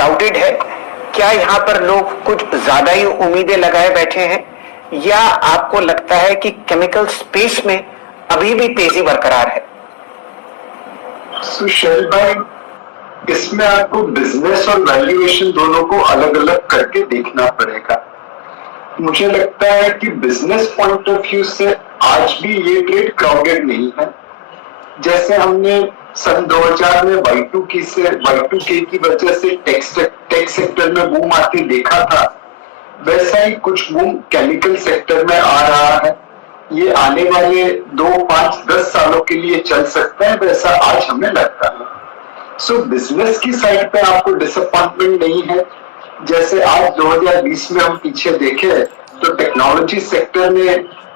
Crowded है? क्या यहाँ पर लोग कुछ ज्यादा ही उम्मीदें लगाए बैठे हैं, या आपको लगता है कि केमिकल स्पेस में अभी भी तेजी बरकरार है? सुशील भाई, इसमें आपको बिजनेस और वैल्यूएशन दोनों को अलग अलग करके देखना पड़ेगा। मुझे लगता है कि बिजनेस पॉइंट ऑफ व्यू से आज भी ये ट्रेड क्राउडेड नहीं है। जैसे हमने सन 2000 में Y2K की वजह से टेक सेक्टर में बूम आते देखा था, वैसा ही कुछ बूम केमिकल सेक्टर में आ रहा है। ये आने वाले 2, 5, 10 सालों के लिए चल सकता है, वैसा आज हमें लगता है। सो बिजनेस की साइड पे आपको डिसअपॉइंटमेंट नहीं है। जैसे आज 2020 में हम पीछे देखे तो टेक्नोलॉजी सेक्टर ने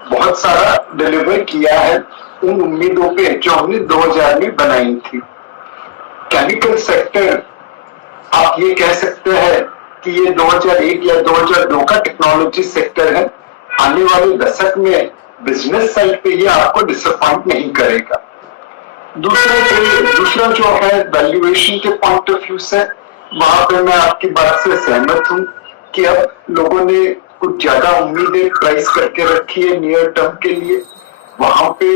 बहुत सारा डिलीवर किया है उन उम्मीदों पे जो हमने 2000 में बनाई थी। केमिकल सेक्टर आप ये कह सकते हैं कि ये 2001 या 2002 का टेक्नोलॉजी सेक्टर है। आने वाले दशक में बिजनेस साइड पे ये आपको डिसअपॉइंट नहीं करेगा। दूसरा जो है वैल्यूएशन के पॉइंट ऑफ व्यू से, वहां पे मैं आपकी बात से सहमत हूं कि अब लोगों ने कुछ ज्यादा उम्मीदें प्राइस करके रखी है नियर टर्म के लिए। वहां पे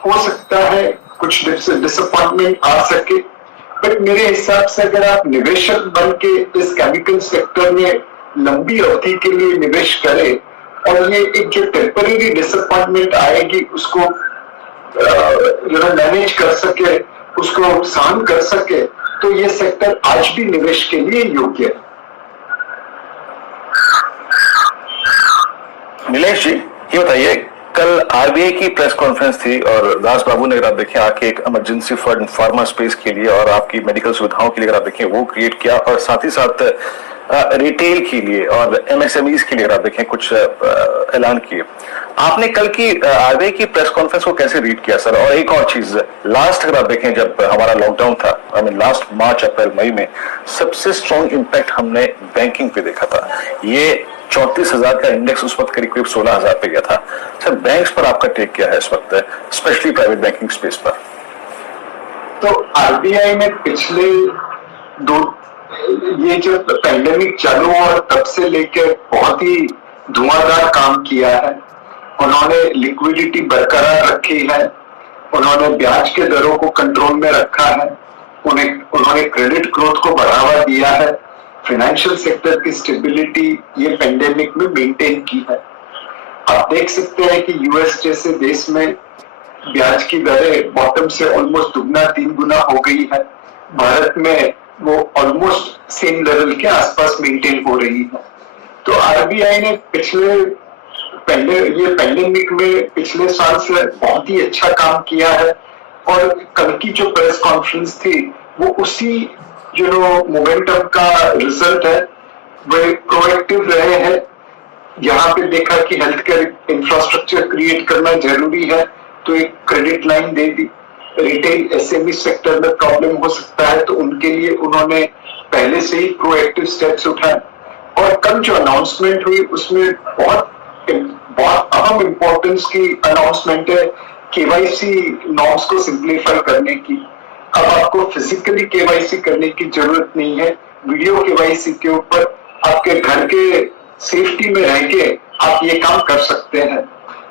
हो सकता है कुछ डिसअपॉइंटमेंट आ सके, बट मेरे हिसाब से अगर आप निवेशक बन के इस केमिकल सेक्टर में लंबी अवधि के लिए निवेश करें और ये एक जो टेम्पररी डिसअपॉइंटमेंट आएगी उसको मैनेज कर सके, उसको सहन कर सके, तो ये सेक्टर आज भी निवेश के लिए योग्य है। नीलेश जी, ये बताइए, कल आरबीआई की प्रेस कॉन्फ्रेंस थी और दास बाबू ने अगर आप देखें आके एक इमरजेंसी फंड फार्मा स्पेस के लिए और आपकी मेडिकल सुविधाओं के लिए अगर आप देखें वो क्रिएट किया, और साथ ही साथ रिटेल के लिए और एमएसएमईज के लिए अगर आप देखें कुछ ऐलान किए। आपने कल की आरबीआई की प्रेस कॉन्फ्रेंस को कैसे रीड किया सर? और एक और चीज, लास्ट अगर आप देखें जब हमारा लॉकडाउन था, लास्ट मार्च अप्रैल मई में सबसे स्ट्रॉन्ग इम्पैक्ट हमने बैंकिंग पे देखा था। ये 34,000 का इंडेक्स उस वक्त करीब 16,000 पे गया था। सर, बैंक्स पर आपका टेक क्या है इस वक्त, स्पेशली प्राइवेट बैंकिंग स्पेस पर? तो आरबीआई ने पिछले ये जो पैंडेमिक चालू हुआ तब से लेकर बहुत ही धुआंधार काम किया है। उन्होंने लिक्विडिटी बरकरार रखी है, उन्होंने ब्याज के दरों को कंट्रोल में रखा है, उन्होंने क्रेडिट ग्रोथ को बढ़ावा दिया है, फाइनेंशियल सेक्टर की स्टेबिलिटी ये पेंडेमिक में मेंटेन की है। आप देख सकते हैं कि यूएस जैसे देश में ब्याज की दरें बॉटम से ऑलमोस्ट दुगना 3 गुना हो गई है। भारत में वो ऑलमोस्ट सेम लेवल के आसपास मेंटेन हो रही है। तो आरबीआई ने ये पेंडेमिक में पिछले साल से बहुत ही अच्छा काम किया है, और कल की जो प्रेस कॉन्फ्रेंस थी वो उसी मोमेंटम का रिजल्ट है। वे प्रोएक्टिव रहे हैं। यहाँ पे देखा कि हेल्थ केयर इंफ्रास्ट्रक्चर क्रिएट करना जरूरी है, तो एक क्रेडिट लाइन दे दी। रिटेल एसएमई सेक्टर में प्रॉब्लम हो सकता है, तो उनके लिए उन्होंने पहले से ही प्रोएक्टिव स्टेप्स उठाए। और कल जो अनाउंसमेंट हुई उसमें बहुत अहम इंपॉर्टेंस की अनाउंसमेंट है केवाईसी नॉर्म्स को सिंप्लीफाई करने की। अब आपको फिजिकली केवाईसी करने की जरूरत नहीं है, वीडियो केवाईसी के ऊपर आपके घर के सेफ्टी में रह के आप ये काम कर सकते हैं।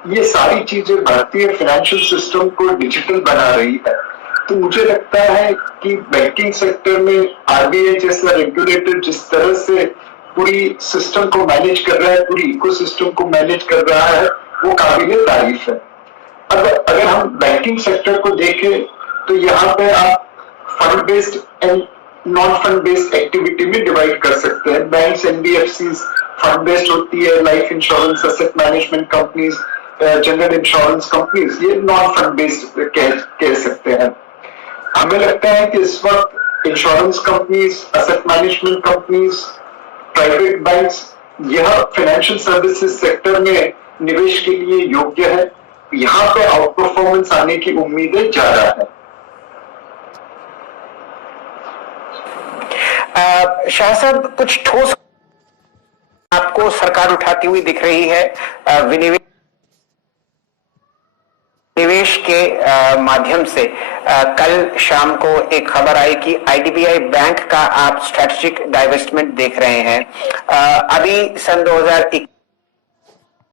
ये सारी चीजें भारतीय फाइनेंशियल सिस्टम को डिजिटल बना रही है। तो मुझे लगता है कि बैंकिंग सेक्टर में आरबीआई जैसा रेगुलेटर जिस तरह से पूरी सिस्टम को मैनेज कर रहा है, पूरी इकोसिस्टम को मैनेज कर रहा है, वो काबिले तारीफ है। अगर हम बैंकिंग सेक्टर को देखें तो यहाँ पे आप fund based and non fund based activity में डिवाइड कर सकते हैं। बैंक्स, एनबीएफसीज फंड बेस्ड होती है, life insurance, asset management companies, general insurance companies ये नॉन फंड बेस्ड कह सकते हैं। हमें लगता है कि इस वक्त insurance companies, asset management companies, private banks, यह फाइनेंशियल सर्विसेज सेक्टर में निवेश के लिए योग्य है। यहाँ पे आउट परफॉर्मेंस आने की उम्मीदें ज्यादा है। शाह साहब, कुछ ठोस आपको सरकार उठाती हुई दिख रही है निवेश के माध्यम से कल शाम को एक खबर आई कि आईडीबीआई बैंक का आप स्ट्रेटेजिक डाइवेस्टमेंट देख रहे हैं। अभी सन 2021